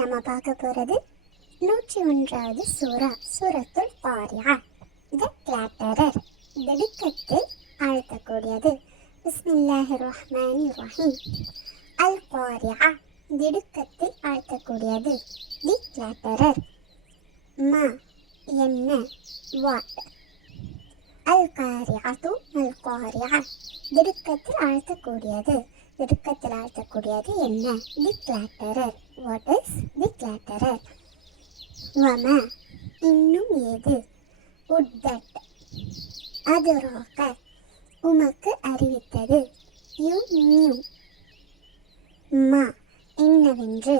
நம்ம பார்க்க போகிறது நூற்றி ஒன்றாவது சூரா சூரத்துல் பாரியா. த கிளாட்டரர் திடுக்கத்தில் ஆழ்த்தக்கூடியது. பிஸ்மில்லாஹி ரஹ்மானி ரஹீம் அல் பாரியா திடுக்கத்தில் ஆழ்த்தக்கூடியது. தி கிளாட்டரர் மா என்ன வாட் அல் காரியாத்து அல் காரியா திடுக்கத்தில் ஆழ்த்தக்கூடியது. திடுக்கத்தில் ஆழ்த்தக்கூடியது என்ன? தி கிளாட்டரர் வாட் இஸ் தி கிளாட்டரர் வம இன்னும் ஏது உத்தட். அதுராக உமக்கு அறிவித்தது. யூ நியூ மா என்னவென்று?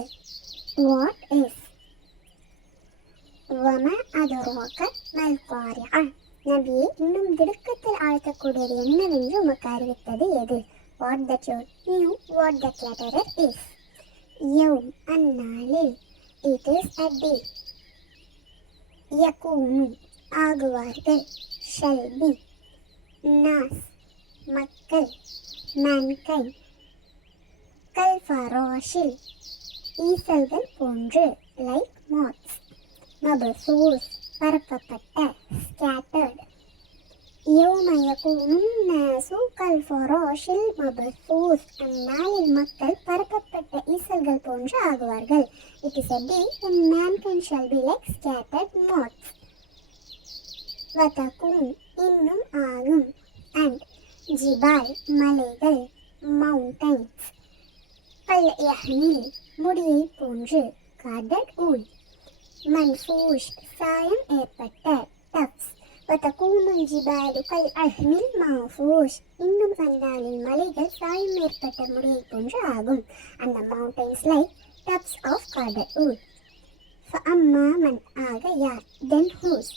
வாட் இஸ் வம அதுராக மல் காரியா நபியே இன்னும் திடுக்கத்தில் ஆழ்த்தக்கூடியது என்னவென்று உமக்கு அறிவித்தது எது? What that you knew what that letter is யௌம் அந்நாளில் இட் இஸ் அ டே யகூமு ஆகுவார்கள். Shall be. நாஸ். மக்கள். மேன்கை கல் ஃபராஷில் ஈசல்கள் போன்று லைக் மாட்ஸ் மபசூஸ். பரப்பப்பட்ட ஸ்கேட்டர்ட் யௌம யகூனுன்ன சூக்கல் ஃபொரோஷில் மபசூஸ். அந்நாளில் மக்கள் பறக்கப்பட்ட ஈசல்கள் போன்று ஆகுவார்கள். It is a day in mankind shall be like scattered moths வதகும் இன்னும் ஆகும். அண்ட் ஜிபால் மலைகள் மவுண்டன்ஸ் பல் யஹ்னில் முடியை போன்று கார்டட் ஊல் மன்ஃபூஷ் சாயம் ஏற்பட்ட டப்ஸ் وتكون الجبال كالعهن المنفوش இன்னும் அந்நாளில் மலைகள் சாயம் ஏற்பட்ட முடியை போன்று ஆகும் அந்த mountains like tufts of carded wool فأما من ஆக யார் தென் ஹூஸ்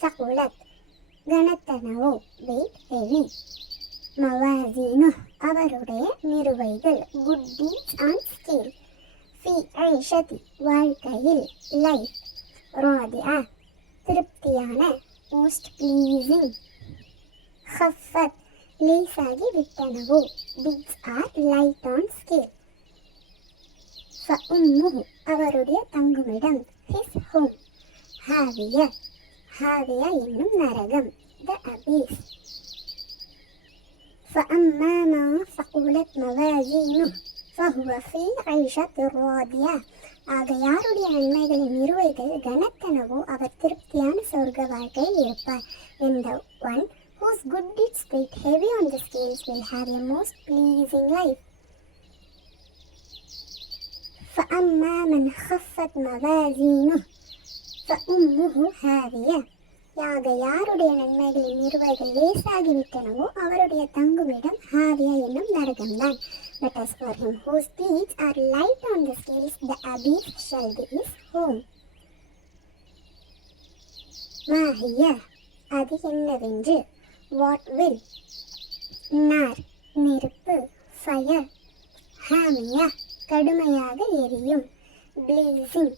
சகுலத் கனத்தனவோ வெயிட் ஹெவி மவாசீனு அவருடைய நிறுவைகள் குட் டீட்ஸ் ஆன் ஸ்கேல் ஃபி ஐஷதி வாழ்க்கையில் லைஃப் ராதியா திருப்தியான most pleasing ஹஃபத் லேசாகி விட்டனவோ deeds are light on scale ஃபஉம்முஹு அவருடைய தங்குமிடம் ஹிஸ் ஹோம் ஹாவிய ஹாவிய என்னும் நரகம் த அபீஸ் فأما من ثقلت موازينه فهو في عيشة راضية ஆக யாருடைய நன்மைகளின் நிறுவைகள் கனத்தனவோ அவர் திருப்தியான சொர்க்க வாழ்க்கையில் இருப்பார் and the one whose good deeds weigh heavy on the scales will have a most pleasing life فأما من خفت موازينه فأمه هاوية யாக யாருடைய நன்மைகளின் நிறுவைகள் லேசாகிவிட்டனவோ அவருடைய தங்குமிடம் ஹாவியா என்னும் நரகம்தான் But as for him whose deeds are light on the scales, the abyss shall be his home. மாஹிய அது என்னவென்று what will நார் நெருப்பு fire ஹாமியா கடுமையாக எரியும் ப்ளீசிங்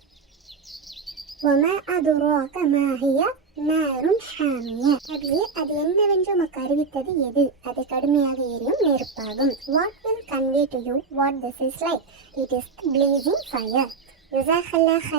வம அதுராக மாஹிய நாரும் ஹாமிய நபியே அது என்னவென்று உமக்கு அறிவித்தது எது? அது கடுமையாக எரியும் நெருப்பாகும். What will convey to you what this is like it is blazing fire ஜசாக் Allah